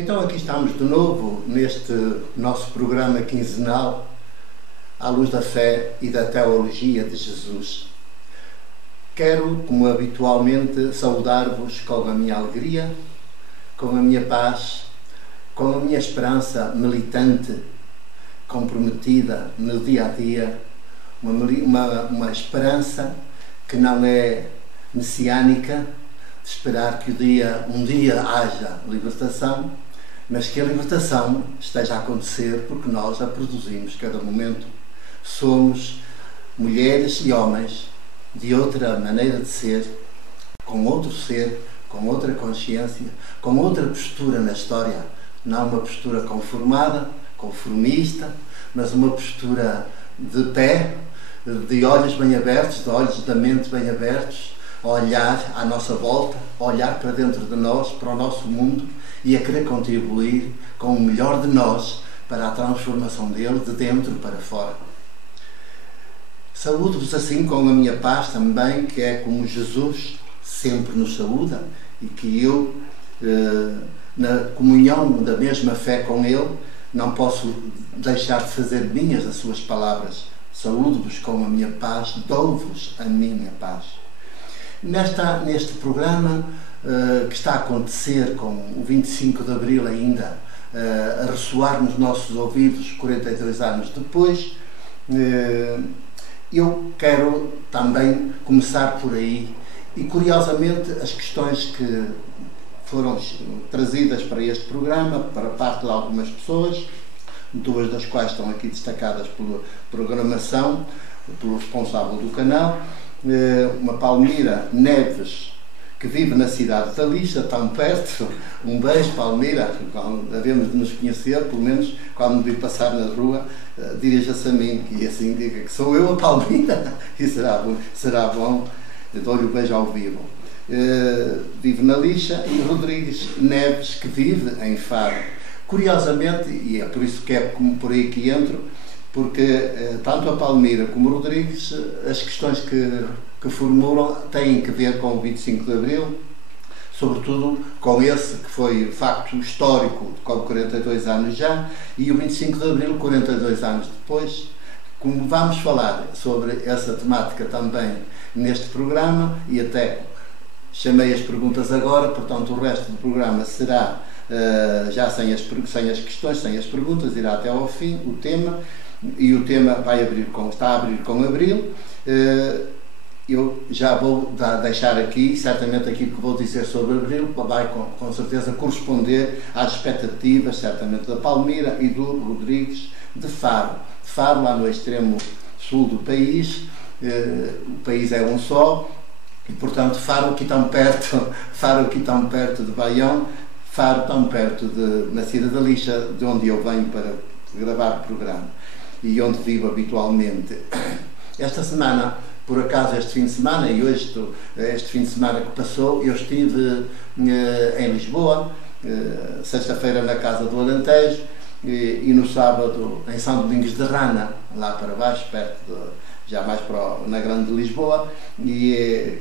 Então aqui estamos de novo neste nosso programa quinzenal à luz da fé e da teologia de Jesus. Quero, como habitualmente, saudar-vos com a minha alegria, com a minha paz, com a minha esperança militante, comprometida no dia a dia, uma esperança que não é messiânica, de esperar que um dia haja libertação, mas que a libertação esteja a acontecer porque nós a produzimos cada momento. Somos mulheres e homens de outra maneira de ser, com outra consciência, com outra postura na história, não uma postura conformada, conformista, mas uma postura de pé, de olhos bem abertos, de olhos da mente bem abertos, a olhar à nossa volta, a olhar para dentro de nós, para o nosso mundo e a querer contribuir com o melhor de nós para a transformação dele de dentro para fora. Saúdo-vos assim com a minha paz também, que é como Jesus sempre nos saúda e que eu, na comunhão da mesma fé com ele, não posso deixar de fazer minhas as suas palavras. Saúdo-vos com a minha paz, dou-vos a minha paz. Neste programa que está a acontecer com o 25 de Abril ainda a ressoar nos nossos ouvidos 42 anos depois, eu quero também começar por aí e, curiosamente, as questões que foram trazidas para este programa, para parte de algumas pessoas, duas das quais estão aqui destacadas pela programação, pelo responsável do canal, uma Palmira Neves, que vive na cidade da Lixa, tão perto. Um beijo, Palmira, havemos de nos conhecer, pelo menos quando me vir passar na rua, dirija-se a mim e assim diga que sou eu a Palmira, e será bom, dou-lhe o beijo ao vivo. Vive na Lixa, e Rodrigues Neves, que vive em Faro. Curiosamente, e é por isso que é como por aí que entro, porque tanto a Palmira como o Rodrigues, as questões que formulam têm que ver com o 25 de Abril, sobretudo com esse que foi facto histórico, com 42 anos já, e o 25 de Abril, 42 anos depois. Como vamos falar sobre essa temática também neste programa, e até chamei as perguntas agora, portanto o resto do programa será já sem as questões, sem as perguntas, irá até ao fim o tema, e o tema está a abrir com Abril. Eu já vou deixar aqui, certamente aquilo que vou dizer sobre Abril vai com certeza corresponder às expectativas, certamente da Palmira e do Rodrigues de Faro. Faro, lá no extremo sul do país, o país é um só, e portanto Faro aqui tão perto de Baião, Faro tão perto de Macieira da Lixa, de onde eu venho para gravar o programa e onde vivo habitualmente. Esta semana, por acaso este fim de semana, e hoje, este fim de semana que passou, eu estive em Lisboa, sexta-feira na Casa do Alentejo, e no sábado em São Domingos de Rana, lá para baixo, já mais na Grande Lisboa, e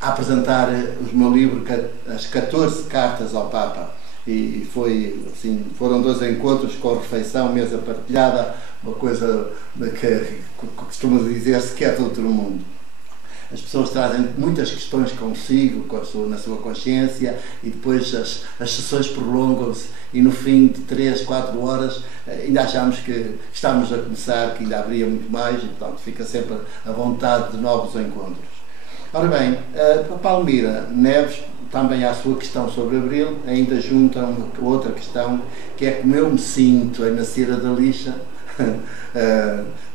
a apresentar o meu livro, as 14 cartas ao Papa. E foram 2 encontros com refeição, mesa partilhada, uma coisa que costuma dizer-se que é de outro mundo. As pessoas trazem muitas questões consigo, na sua consciência, e depois as sessões prolongam-se e no fim de 3, 4 horas ainda achamos que estamos a começar, que ainda haveria muito mais, e portanto fica sempre à vontade de novos encontros. Ora bem, a Palmira Neves também à sua questão sobre Abril, ainda junta uma outra questão, que é como eu me sinto aí na Macieira da Lixa,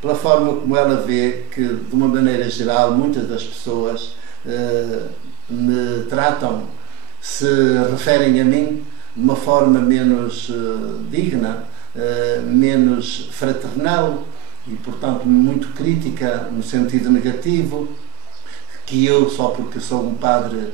pela forma como ela vê que, de uma maneira geral, muitas das pessoas me tratam, se referem a mim de uma forma menos digna, menos fraternal e, portanto, muito crítica no sentido negativo, que eu, só porque sou um padre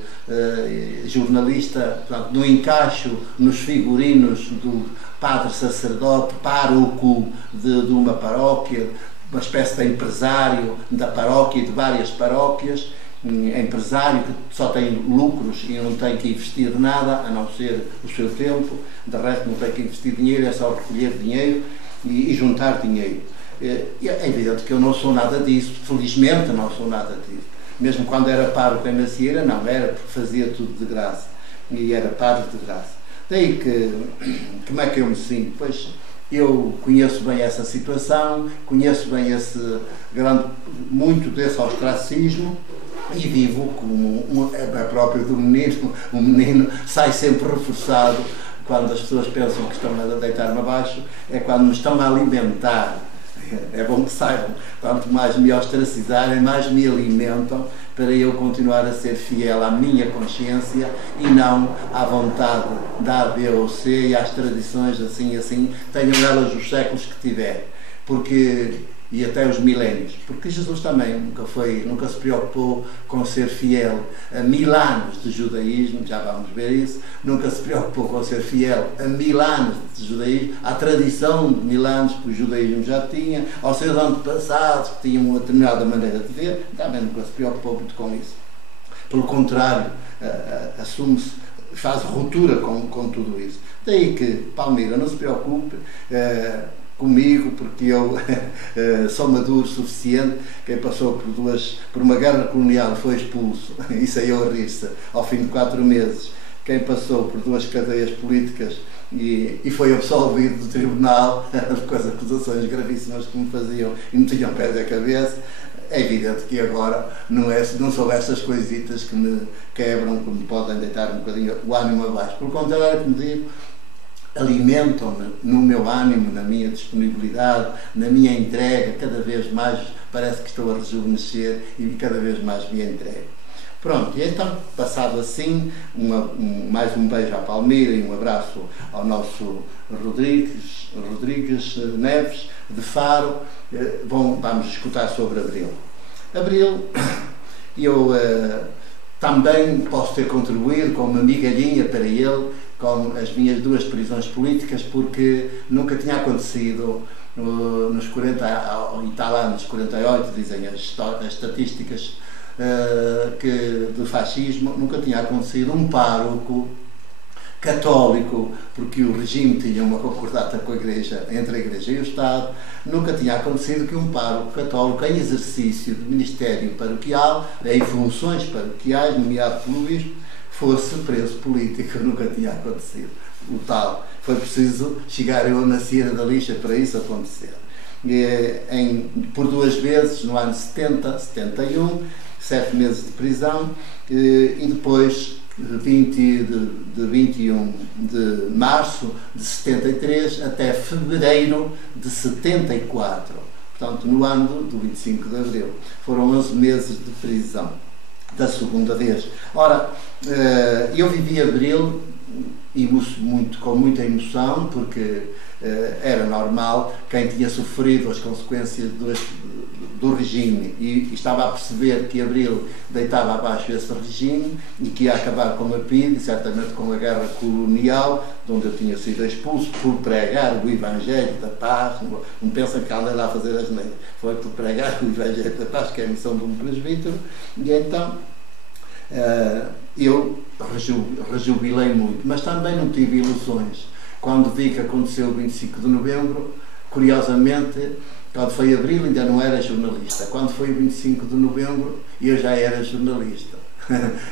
jornalista, portanto, não encaixo nos figurinos do padre sacerdote, pároco de uma paróquia, uma espécie de empresário da paróquia e de várias paróquias, empresário que só tem lucros e não tem que investir nada, a não ser o seu tempo, de resto não tem que investir dinheiro, é só recolher dinheiro e juntar dinheiro. É evidente que eu não sou nada disso, felizmente não sou nada disso. Mesmo quando era pároco em Macieira, não era, porque fazia tudo de graça, e era pároco de graça. Daí que, como é que eu me sinto? Pois, eu conheço bem essa situação, conheço bem muito desse ostracismo, e vivo como é próprio do menino. O menino sai sempre reforçado quando as pessoas pensam que estão a deitar-me abaixo, é quando me estão a alimentar. É bom que saibam, quanto mais me ostracizarem, mais me alimentam para eu continuar a ser fiel à minha consciência e não à vontade da A, B ou C e às tradições assim, tenham elas os séculos que tiver, e até os milénios, porque Jesus também nunca se preocupou com ser fiel a 1000 anos de judaísmo, já vamos ver isso, nunca se preocupou com ser fiel a 1000 anos de judaísmo, à tradição de 1000 anos que o judaísmo já tinha, aos seus antepassados que tinham uma determinada maneira de ver, também nunca se preocupou muito com isso. Pelo contrário, assume-se, faz ruptura com tudo isso. Daí que Palmira não se preocupe comigo, porque eu sou maduro o suficiente. Quem passou por uma guerra colonial foi expulso, isso aí eu rir-se, ao fim de 4 meses. Quem passou por 2 cadeias políticas e foi absolvido do tribunal com as acusações gravíssimas que me faziam e me tinham pés à cabeça, é evidente que agora não são essas coisitas que me quebram, que me podem deitar um bocadinho o ânimo abaixo. Pelo contrário, como digo, alimentam-me no meu ânimo, na minha disponibilidade, na minha entrega. Cada vez mais parece que estou a rejuvenescer e cada vez mais me entrego. Pronto, e então, passado assim, mais um beijo à Palmira e um abraço ao nosso Rodrigues Neves, de Faro. Vamos escutar sobre Abril. Abril, eu também posso ter contribuído com uma migalhinha para ele, com as minhas 2 prisões políticas, porque nunca tinha acontecido nos 40 e tal anos, 48, dizem as estatísticas do fascismo, nunca tinha acontecido um pároco católico, porque o regime tinha uma concordata com a Igreja, entre a Igreja e o Estado, nunca tinha acontecido que um pároco católico em exercício de ministério paroquial, em funções paroquiais, nomeado pelo bispo, fosse preso político. Nunca tinha acontecido o tal. Foi preciso chegar eu a Macieira da Lixa para isso acontecer. Por 2 vezes, no ano 70, 71, 7 meses de prisão, e depois de 21 de março de 73 até fevereiro de 74. Portanto, no ano do 25 de abril. Foram 11 meses de prisão, da segunda vez. Ora, eu vivi abril com muita emoção, porque era normal. Quem tinha sofrido as consequências do regime e estava a perceber que Abril deitava abaixo esse regime e que ia acabar com a PIDE, certamente com a guerra colonial, de onde eu tinha sido expulso por pregar o Evangelho da Paz. Não pensam que andei lá a fazer as neiras, foi por pregar o Evangelho da Paz, que é a missão de um presbítero. E então eu rejubilei muito, mas também não tive ilusões. Quando vi que aconteceu o 25 de novembro, curiosamente, quando foi abril ainda não era jornalista. Quando foi o 25 de novembro, eu já era jornalista.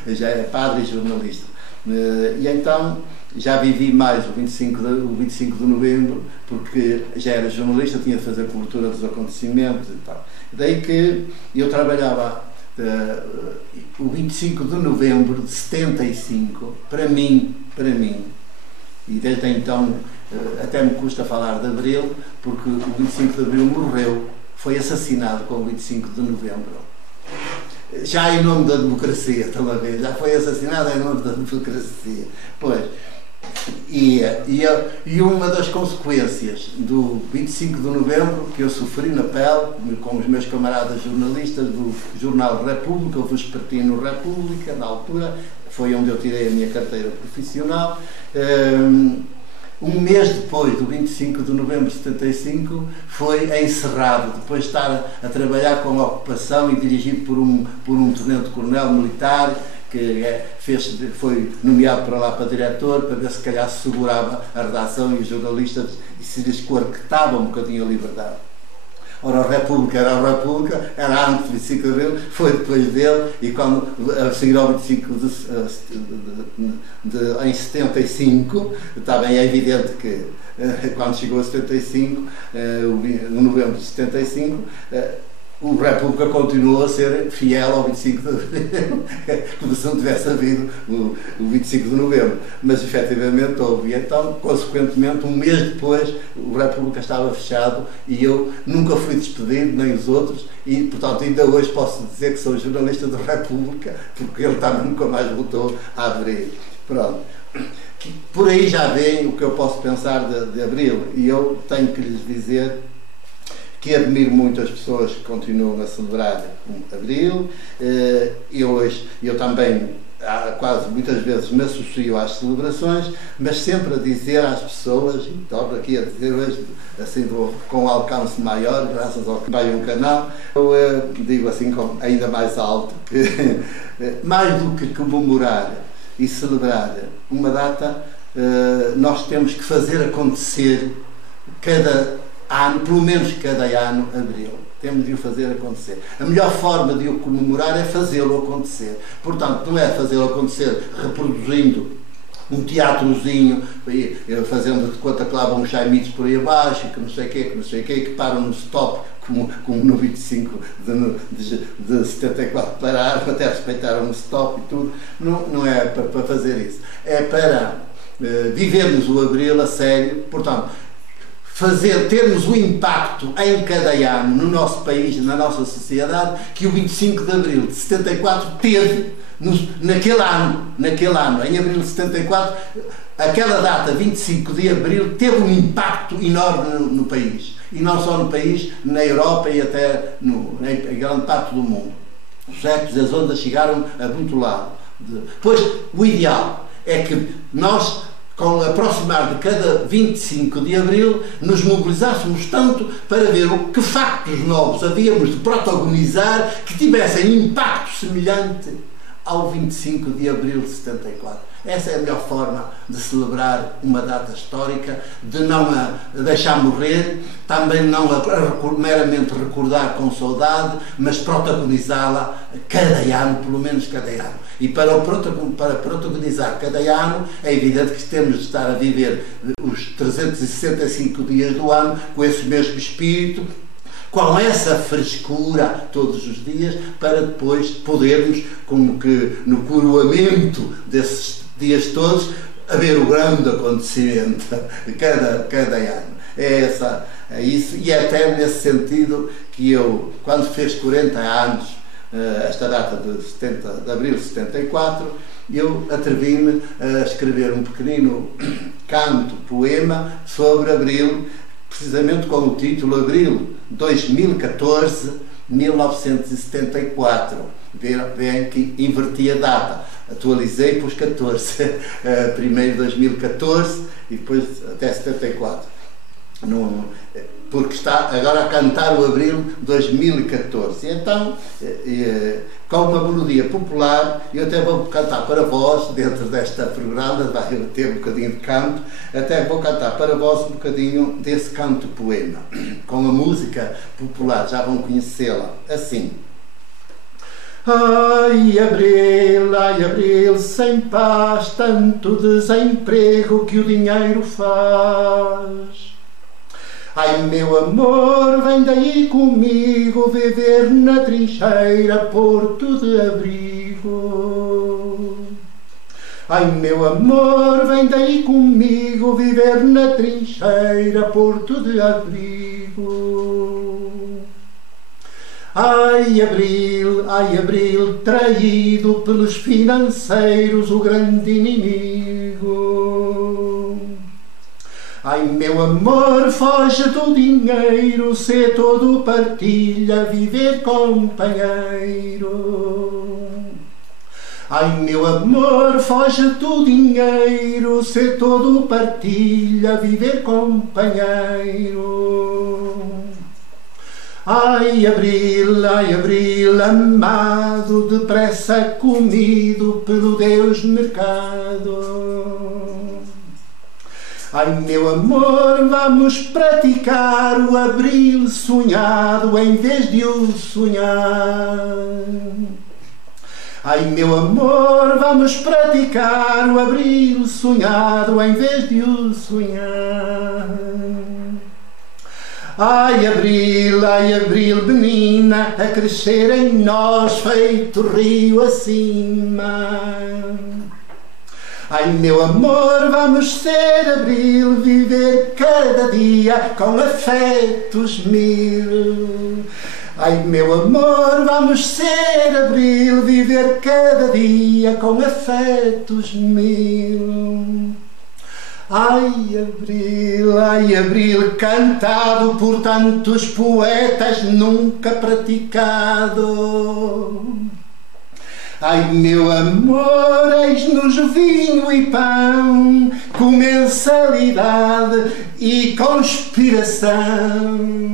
Eu já era padre e jornalista. E então já vivi mais o 25 de novembro, porque já era jornalista, tinha de fazer a cobertura dos acontecimentos e tal. Daí que eu trabalhava o 25 de novembro de 75, para mim, e desde então até me custa falar de Abril, porque o 25 de Abril morreu, foi assassinado com o 25 de novembro. Já em nome da democracia, estão a ver? Já foi assassinado em nome da democracia. Pois, e uma das consequências do 25 de novembro que eu sofri na pele, com os meus camaradas jornalistas do jornal República, o vespertino República, na altura, foi onde eu tirei a minha carteira profissional, um mês depois do 25 de novembro de 75, foi encerrado, depois de estar a trabalhar com a ocupação e dirigido por um tenente-coronel militar, que foi nomeado para lá para diretor, para ver se calhar se segurava a redação e os jornalistas e se lhes coarquetava um bocadinho a liberdade. Ora, a República, era antes do 25 de abril, foi depois dele, e quando a seguir ao 25 em 75, está bem, é evidente que quando chegou a 75, no novembro de 75, o República continuou a ser fiel ao 25 de abril, como se não tivesse havido o 25 de novembro. Mas, efetivamente, houve. Então, consequentemente, um mês depois, o República estava fechado e eu nunca fui despedido, nem os outros, e, portanto, ainda hoje posso dizer que sou jornalista do República, porque ele também nunca mais voltou a abrir. Pronto. Por aí já vem o que eu posso pensar de Abril, e eu tenho que lhes dizer que admiro muito as pessoas que continuam a celebrar Abril. Eu também, quase muitas vezes, me associo às celebrações, mas sempre a dizer às pessoas, e torno aqui a dizer hoje, assim, com alcance maior, graças ao que vai um canal, eu digo assim, ainda mais alto, que mais do que comemorar e celebrar uma data, nós temos que fazer acontecer cada ano, pelo menos cada ano, Abril. Temos de o fazer acontecer. A melhor forma de o comemorar é fazê-lo acontecer. Portanto, não é fazê-lo acontecer reproduzindo um teatrozinho, fazendo de conta que lá vão os chaimitos por aí abaixo, que não sei o quê, que param no stop, como no 25 de 74 pararam, até respeitaram o stop e tudo. Não é para fazer isso. É para vivermos o Abril a sério. Portanto, termos o impacto em cada ano no nosso país, na nossa sociedade, que o 25 de Abril de 74 teve naquele ano, em Abril de 74, aquela data, 25 de Abril, teve um impacto enorme no país. E não só no país, na Europa e até em grande parte do mundo. Os ecos, as ondas chegaram a muito lado. Pois, o ideal é que nós, com o aproximar de cada 25 de Abril, nos mobilizássemos tanto para ver que factos novos havíamos de protagonizar que tivessem impacto semelhante ao 25 de Abril de 74. Essa é a melhor forma de celebrar uma data histórica, de não a deixar morrer, também não a meramente recordar com saudade, mas protagonizá-la cada ano, pelo menos cada ano. E para protagonizar cada ano, é evidente que temos de estar a viver os 365 dias do ano com esse mesmo espírito, com essa frescura todos os dias, para depois podermos, como que no coroamento desses dias todos, haver o grande acontecimento cada ano. É isso, e é até nesse sentido que eu, quando fez 40 anos, esta data de Abril de 74, eu atrevi-me a escrever um pequenino canto, poema sobre Abril, precisamente com o título Abril 2014-1974. Veem que inverti a data, atualizei para os 14, primeiro 2014 e depois até 74. Porque está agora a cantar o Abril 2014. Então, com uma melodia popular, eu até vou cantar para vós, dentro deste programa, vai ter um bocadinho de canto, até vou cantar para vós um bocadinho desse canto-poema, com a música popular, já vão conhecê-la, assim. Ai, Abril, sem paz, tanto desemprego que o dinheiro faz. Ai, meu amor, vem daí comigo viver na trincheira, porto de abrigo. Ai, meu amor, vem daí comigo viver na trincheira, porto de abrigo. Ai, Abril, traído pelos financeiros, o grande inimigo. Ai, meu amor, foge do dinheiro, sê todo partilha, viver companheiro. Ai, meu amor, foge do dinheiro, ser todo partilha, viver companheiro. Ai, abril, amado, depressa comido pelo Deus mercado. Ai, meu amor, vamos praticar o abril sonhado em vez de o sonhar. Ai, meu amor, vamos praticar o abril sonhado em vez de o sonhar. Ai, abril, menina, a crescer em nós, feito rio acima. Ai, meu amor, vamos ser abril, viver cada dia com afetos mil. Ai, meu amor, vamos ser abril, viver cada dia com afetos mil. Ai, abril, cantado por tantos poetas, nunca praticado. Ai, meu amor, eis-nos vinho e pão, comensalidade e conspiração.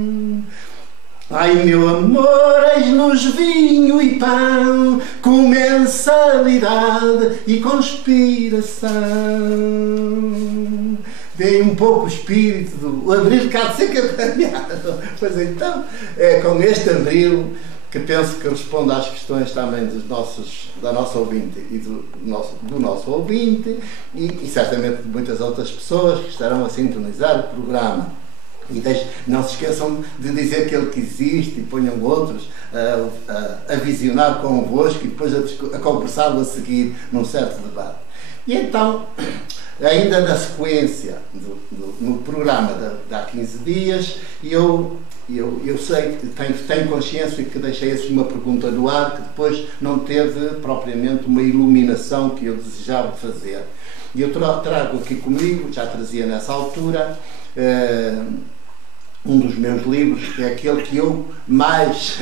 Ai, meu amor, eis-nos vinho e pão, comensalidade e conspiração. Dei um pouco o espírito do abril cá de ser campanhado. Pois então, é com este abril que penso que responde às questões também da nossa ouvinte e do nosso ouvinte e certamente de muitas outras pessoas que estarão a sintonizar o programa. E não se esqueçam de dizer que ele que existe e ponham outros a visionar convosco e depois a conversá-lo a seguir num certo debate. E então, ainda na sequência no programa de há 15 dias, eu sei que tenho consciência que deixei assim uma pergunta no ar que depois não teve propriamente uma iluminação que eu desejava fazer. E eu trago aqui comigo, já trazia nessa altura, um dos meus livros, que é aquele que eu mais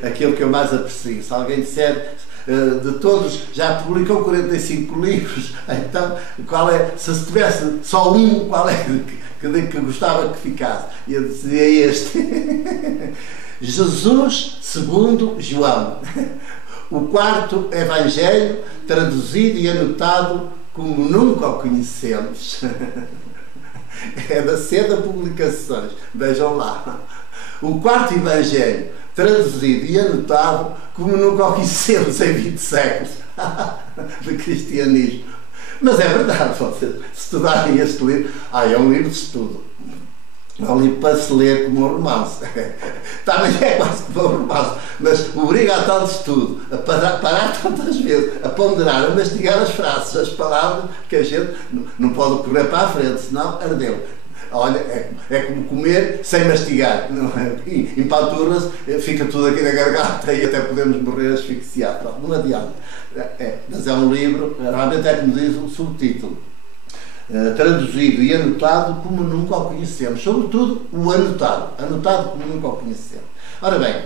aquele que eu mais aprecio. Se alguém disser de todos, já publicou 45 livros, então qual é, se tivesse só um, qual é que gostava que ficasse? E eu dizia este. Jesus segundo João, o quarto evangelho traduzido e anotado como nunca o conhecemos. É da Seda Publicações, vejam lá. O quarto evangelho traduzido e anotado como nunca o conhecemos em 20 séculos de cristianismo. Mas é verdade, vocês estudarem este livro, é um livro de estudo. É um livro para se ler como um romance. Também é quase como um romance, mas obriga a tal de estudo, a parar tantas vezes, a ponderar, a mastigar as frases, as palavras, que a gente não pode correr para a frente, senão ardeu. Olha, é como comer sem mastigar, não é? Empanturra-se, fica tudo aqui na garganta e até podemos morrer asfixiados. Não adianta. Mas é um livro, realmente é como diz o subtítulo, traduzido e anotado como nunca o conhecemos. Sobretudo o anotado como nunca o conhecemos. Ora bem,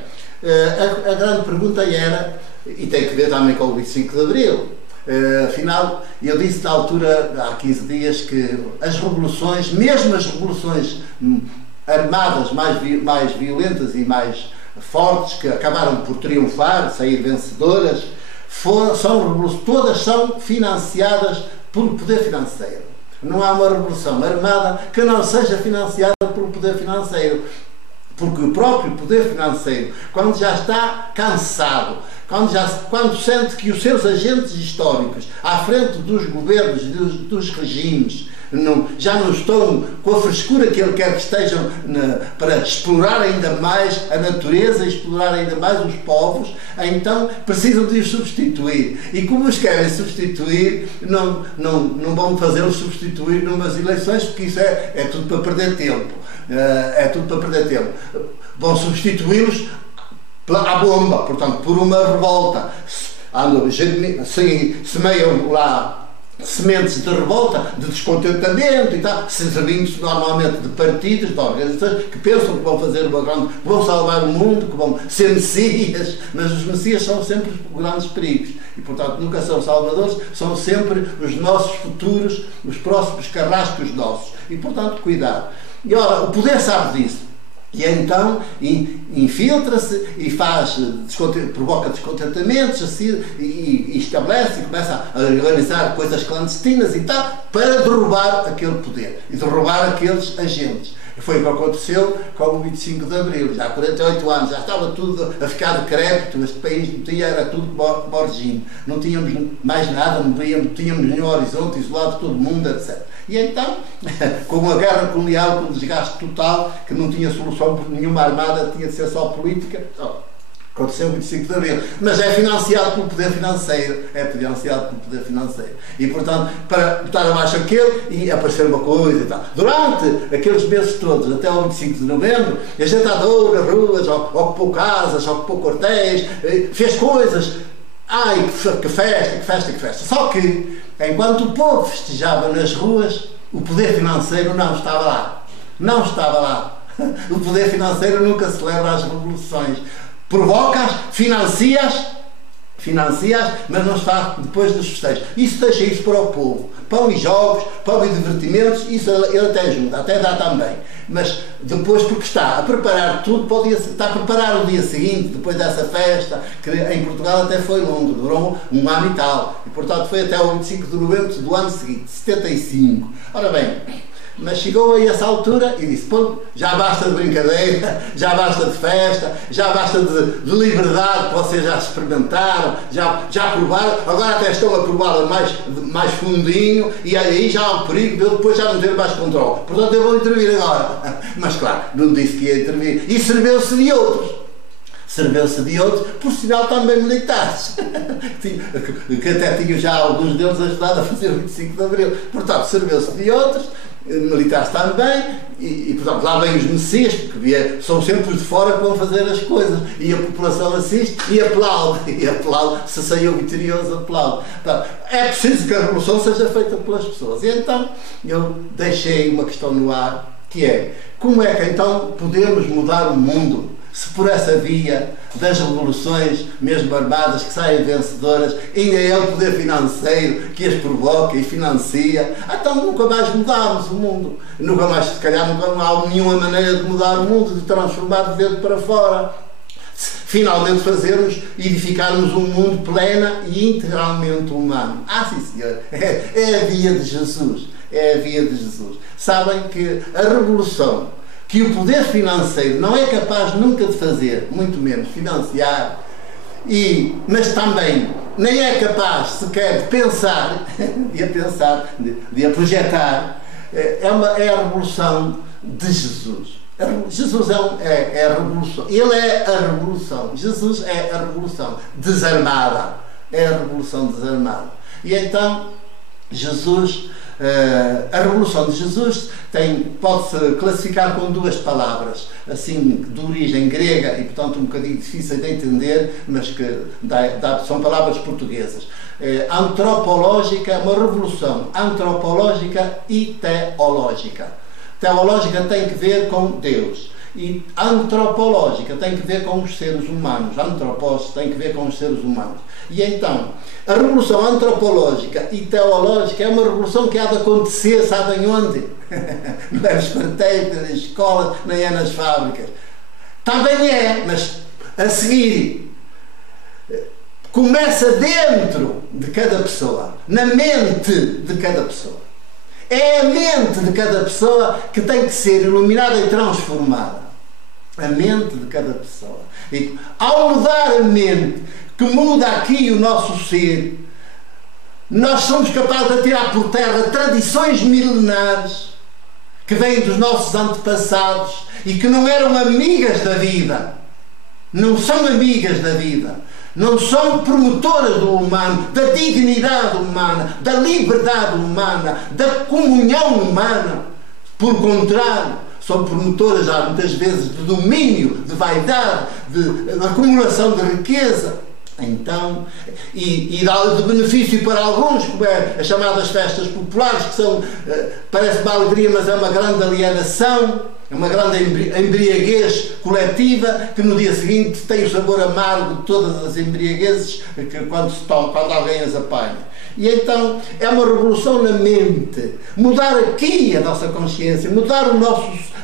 a grande pergunta era, e tem que ver também com o 25 de Abril, afinal, eu disse na altura, há 15 dias, que as revoluções, mesmo as revoluções armadas mais violentas e mais fortes, que acabaram por triunfar, sair vencedoras, todas são financiadas por poder financeiro. Não há uma revolução armada que não seja financiada pelo poder financeiro. Porque o próprio poder financeiro, quando já está cansado, quando sente que os seus agentes históricos, à frente dos governos e dos regimes, já não estão com a frescura que ele quer que estejam para explorar ainda mais a natureza, explorar ainda mais os povos, então precisam de os substituir. E como os querem substituir, não vão fazê-los substituir numas eleições, porque isso é tudo para perder tempo. É tudo para perder tempo. Vão substituí-los à bomba, portanto, por uma revolta. Semeiam lá sementes de revolta, de descontentamento e tal, servindo-se normalmente de partidos, de organizações que pensam que vão fazer uma grande, que vão salvar o mundo, que vão ser messias, mas os messias são sempre os grandes perigos e, portanto, nunca são salvadores, são sempre os nossos futuros, os próximos carrascos nossos e, portanto, cuidado. E, ora, o poder sabe disso. E então infiltra-se e provoca descontentamentos assim, e estabelece e começa a organizar coisas clandestinas e tal, para derrubar aquele poder e derrubar aqueles agentes. Foi o que aconteceu com o 25 de Abril. Já há 48 anos, já estava tudo a ficar decrépito, este país era tudo como o regime. Não tínhamos mais nada, não tínhamos nenhum horizonte, isolado todo mundo, etc. E então, com a guerra colonial, com um desgaste total, que não tinha solução por nenhuma armada, tinha de ser só política, aconteceu o 25 de Abril. Mas é financiado pelo poder financeiro. É financiado pelo poder financeiro. E, portanto, para botar abaixo aquele e aparecer uma coisa e tal. Durante aqueles meses todos, até ao 25 de novembro, a gente andou nas ruas, ocupou casas, ocupou quartéis, fez coisas. Ai, que festa, que festa, que festa. Só que, enquanto o povo festejava nas ruas, o poder financeiro não estava lá. Não estava lá. O poder financeiro nunca celebra as revoluções. Provoca-as, financia-as, mas não está depois dos festejos. Isso deixa isso para o povo. Pão e jogos, pão e divertimentos, isso ele até ajuda, até dá também. Mas depois, porque está a preparar tudo para o dia, está a preparar o dia seguinte, depois dessa festa, que em Portugal até foi longo, durou um ano e tal. E, portanto, foi até o 25 de novembro do ano seguinte, 75. Ora bem, mas chegou a essa altura e disse, pô, já basta de brincadeira, já basta de festa, já basta de liberdade que vocês já experimentaram, já provaram, agora até estão a prová-la mais fundinho e aí já há um perigo de eu depois já não ter mais controle. Portanto, eu vou intervir agora. Mas claro, não disse que ia intervir. E serviu-se de outros. Serviu-se de outros, por sinal também militares, que até tinham já alguns deles ajudado a fazer o 25 de Abril. Portanto, serviu-se de outros, militares também, e portanto lá vêm os messias, porque são sempre os de fora que vão fazer as coisas, e a população assiste e aplaude, se saiu vitorioso, aplaude. Portanto, é preciso que a revolução seja feita pelas pessoas. E então eu deixei uma questão no ar, que é, como é que então podemos mudar o mundo? Se por essa via das revoluções, mesmo armadas, que saem vencedoras, ainda é o poder financeiro que as provoca e financia, então nunca mais mudamos o mundo. Nunca mais, se calhar, não há nenhuma maneira de mudar o mundo, de transformar de dentro para fora. Finalmente fazermos, edificarmos um mundo pleno e integralmente humano. Ah, sim, senhor, é a via de Jesus. É a via de Jesus. Sabem que a revolução que o poder financeiro não é capaz nunca de fazer, muito menos financiar, mas também nem é capaz sequer de pensar, de a projetar, é a revolução de Jesus. Jesus é a revolução. Ele é a revolução. Jesus é a revolução desarmada. É a revolução desarmada. E então, Jesus... a revolução de Jesus pode-se classificar com duas palavras, assim, de origem grega e, portanto, um bocadinho difíceis de entender, mas que são palavras portuguesas. Antropológica, uma revolução antropológica e teológica. Teológica tem que ver com Deus. E antropológica tem que ver com os seres humanos. Antropós tem que ver com os seres humanos. E então, a revolução antropológica e teológica é uma revolução que há de acontecer, sabem onde? Não é nos quartéis, nem nas escolas, nem é nas fábricas. Também é, mas a seguir começa dentro de cada pessoa, na mente de cada pessoa. É a mente de cada pessoa que tem que ser iluminada e transformada. A mente de cada pessoa. E ao mudar a mente, que muda aqui o nosso ser, nós somos capazes de tirar por terra tradições milenares que vêm dos nossos antepassados e que não eram amigas da vida. Não são amigas da vida. Não são promotoras do humano, da dignidade humana, da liberdade humana, da comunhão humana. Por contrário, são promotoras, muitas vezes, de domínio, de vaidade, de acumulação de riqueza. Então, e dá de benefício para alguns, como é as chamadas festas populares, que são, parece uma alegria, mas é uma grande alienação, é uma grande embriaguez coletiva, que no dia seguinte tem o sabor amargo de todas as embriaguezes que quando alguém as apanha. E então é uma revolução na mente, mudar aqui a nossa consciência, mudar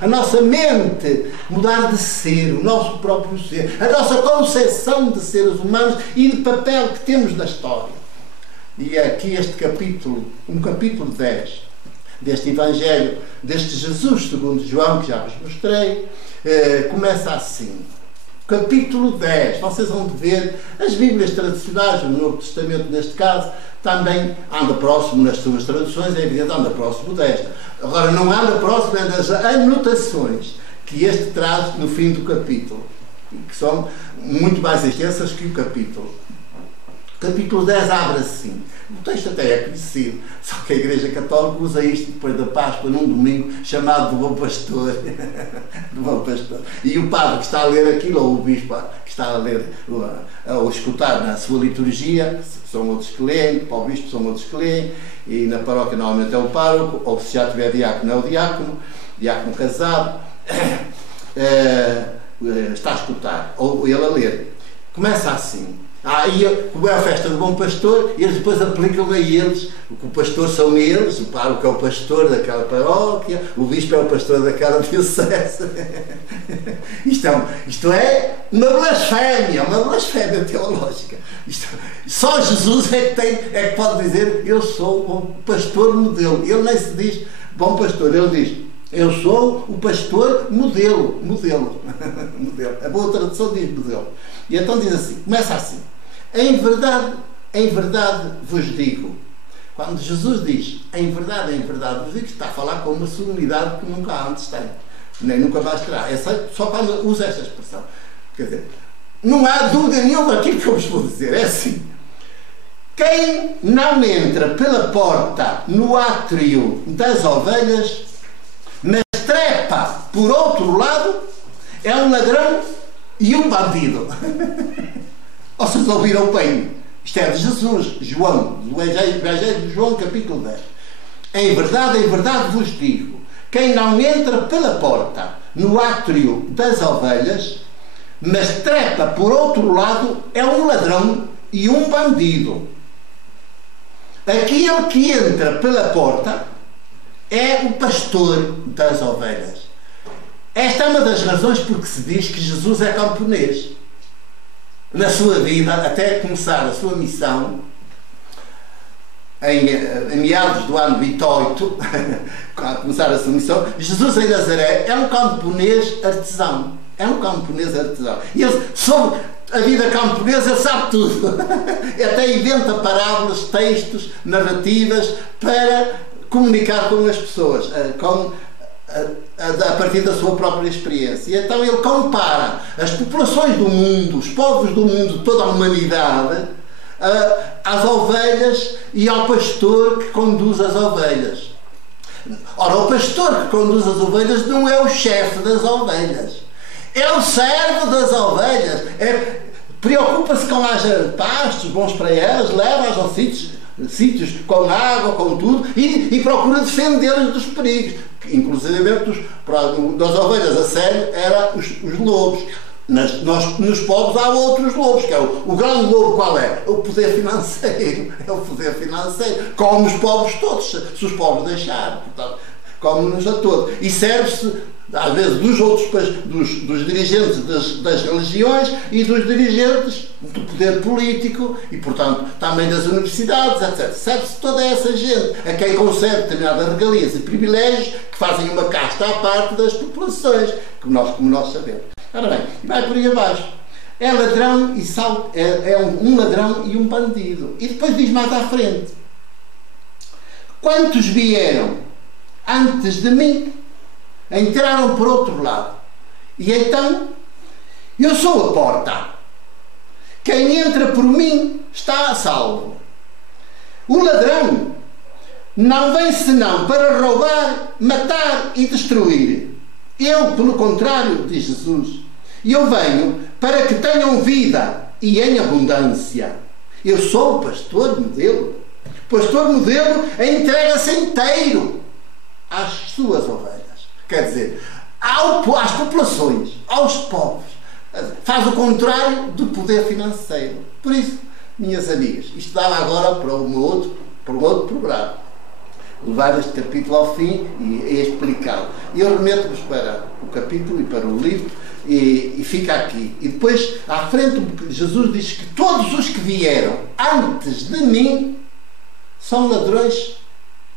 a nossa mente, mudar de ser, o nosso próprio ser, a nossa concepção de seres humanos e de papel que temos na história. E é aqui este capítulo, um capítulo 10 deste Evangelho, deste Jesus segundo João, que já vos mostrei, começa assim. Capítulo 10, vocês vão ver, as Bíblias tradicionais, o Novo Testamento neste caso, também anda próximo nas suas traduções, é evidente, anda próximo desta. Agora, não anda próximo das anotações que este traz no fim do capítulo, que são muito mais extensas que o capítulo. O capítulo 10 abre assim. O texto até é conhecido, só que a Igreja Católica usa isto depois da Páscoa, num domingo, chamado do Bom Pastor. Do Bom Pastor. E o padre que está a ler aquilo, ou o bispo que está a ler, ou escutar na sua liturgia, são outros que leem, para o bispo são outros que leem, e na paróquia normalmente é o pároco, ou se já tiver diácono é o diácono casado, está a escutar, ou ele a ler. Começa assim. Como é a festa do Bom Pastor, eles depois aplicam a eles, o pastor são eles, o pároco é o pastor daquela paróquia, o bispo é o pastor daquela diocese. Isto é uma blasfémia teológica. Só Jesus é que pode dizer: eu sou o pastor modelo. Ele nem se diz bom pastor, ele diz: eu sou o pastor modelo. A boa tradução diz modelo. E então diz assim, começa assim: em verdade vos digo. Quando Jesus diz em verdade vos digo, está a falar com uma solenidade que nunca antes tem, nem nunca vais terá. É só quando usa esta expressão. Quer dizer, não há dúvida nenhuma daquilo que eu vos vou dizer. É assim: quem não entra pela porta no átrio das ovelhas, mas trepa por outro lado, é um ladrão e um bandido. Vocês ouviram bem? Isto é de Jesus, João, do Evangelho de João, capítulo 10. Em verdade vos digo, quem não entra pela porta no átrio das ovelhas, mas trepa por outro lado, é um ladrão e um bandido. Aquele que entra pela porta é o pastor das ovelhas. Esta é uma das razões porque se diz que Jesus é camponês. Na sua vida, até começar a sua missão, em meados do ano 28, a começar a sua missão, Jesus em Nazaré é um camponês artesão. E ele, sobre a vida camponesa, sabe tudo. Até inventa parábolas, textos, narrativas, para comunicar com as pessoas, a partir da sua própria experiência. E então ele compara as populações do mundo, os povos do mundo, toda a humanidade, às ovelhas e ao pastor que conduz as ovelhas. Ora, o pastor que conduz as ovelhas não é o chefe das ovelhas, é o servo das ovelhas. Preocupa-se com haja pastos bons para elas, leva-as aos sítios com água, com tudo, e procura defendê-las dos perigos. Inclusive das ovelhas a sério eram os lobos. Nos povos há outros lobos, que é o grande lobo. Qual é? O poder financeiro. É o poder financeiro. Come os povos todos, se os povos deixarem. Portanto, come-nos a todos. E serve-se, às vezes, dos dirigentes das religiões e dos dirigentes do poder político e, portanto, também das universidades, etc. Serve-se toda essa gente a quem concede determinadas regalias e privilégios que fazem uma casta à parte das populações, como nós sabemos. Ora bem, vai por aí abaixo. É ladrão e um ladrão e um bandido. E depois diz mais à frente: quantos vieram antes de mim, entraram por outro lado, e então eu sou a porta. Quem entra por mim está a salvo. O ladrão não vem senão para roubar, matar e destruir. Eu, pelo contrário, diz Jesus, eu venho para que tenham vida e em abundância. Eu sou o pastor modelo. O pastor modelo entrega-se inteiro às suas ovelhas. Quer dizer, às populações, aos povos. Faz o contrário do poder financeiro. Por isso, minhas amigas, isto dava agora para um outro programa. Levar este capítulo ao fim e explicá-lo. E eu remeto-vos para o capítulo e para o livro e fica aqui. E depois, à frente, Jesus diz que todos os que vieram antes de mim são ladrões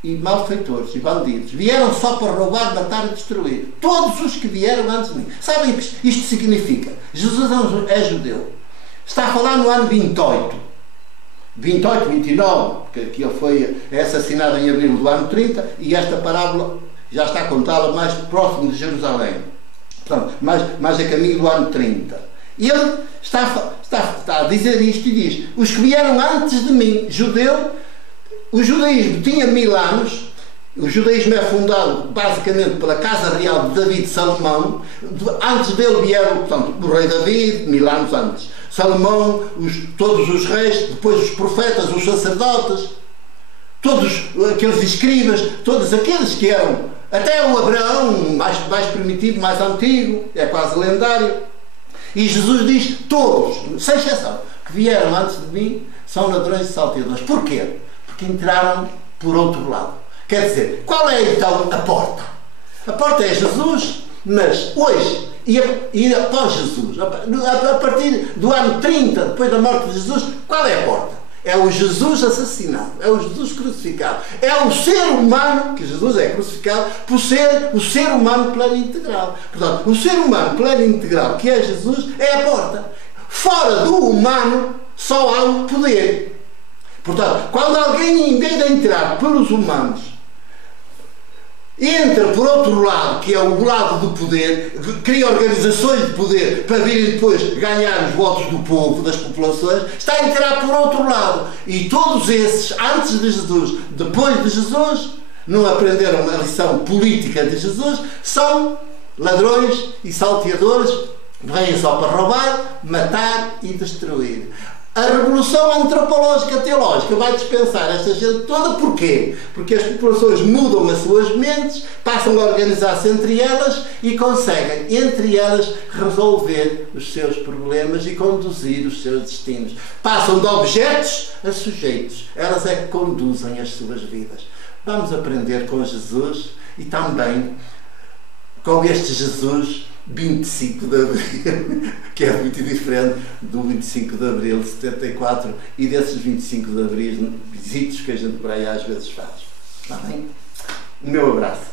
e malfeitores e bandidos. Vieram só para roubar, matar e destruir. Todos os que vieram antes de mim. Sabem o que isto significa? Jesus é judeu. Está a falar no ano 28, 29, porque aqui ele foi assassinado em abril do ano 30 e esta parábola já está a contá-la mais próximo de Jerusalém. Portanto, mais a caminho do ano 30. E ele está a dizer isto e diz: os que vieram antes de mim, o judaísmo tinha 1000 anos. O judaísmo é fundado basicamente pela Casa Real de David e Salomão. Antes dele vieram, portanto, o rei David, 1000 anos antes. Salomão, todos os reis, depois os profetas, os sacerdotes, todos aqueles escribas, todos aqueles que eram, até o Abraão, mais primitivo, mais antigo, é quase lendário. E Jesus diz: todos, sem exceção, que vieram antes de mim são ladrões e salteadores. Porquê? Porque entraram por outro lado. Quer dizer, qual é então a porta? A porta é Jesus, mas hoje e após Jesus, a partir do ano 30, depois da morte de Jesus, qual é a porta? É o Jesus assassinado, é o Jesus crucificado, é o ser humano, que Jesus é crucificado por ser o ser humano pleno integral. Portanto, o ser humano pleno integral, que é Jesus, é a porta. Fora do humano só há o poder. Portanto, quando alguém, em vez de entrar pelos humanos, entra por outro lado, que é o lado do poder, cria organizações de poder para virem depois ganhar os votos do povo, das populações, está a entrar por outro lado. E todos esses, antes de Jesus, depois de Jesus, não aprenderam a lição política de Jesus, são ladrões e salteadores, vêm só para roubar, matar e destruir. A revolução antropológica teológica vai dispensar esta gente toda. Porquê? Porque as populações mudam as suas mentes, passam a organizar-se entre elas e conseguem, entre elas, resolver os seus problemas e conduzir os seus destinos. Passam de objetos a sujeitos. Elas é que conduzem as suas vidas. Vamos aprender com Jesus e também com este Jesus 25 de Abril, que é muito diferente do 25 de Abril de 74 e desses 25 de Abril visitos que a gente por aí às vezes faz. Está bem? O meu abraço.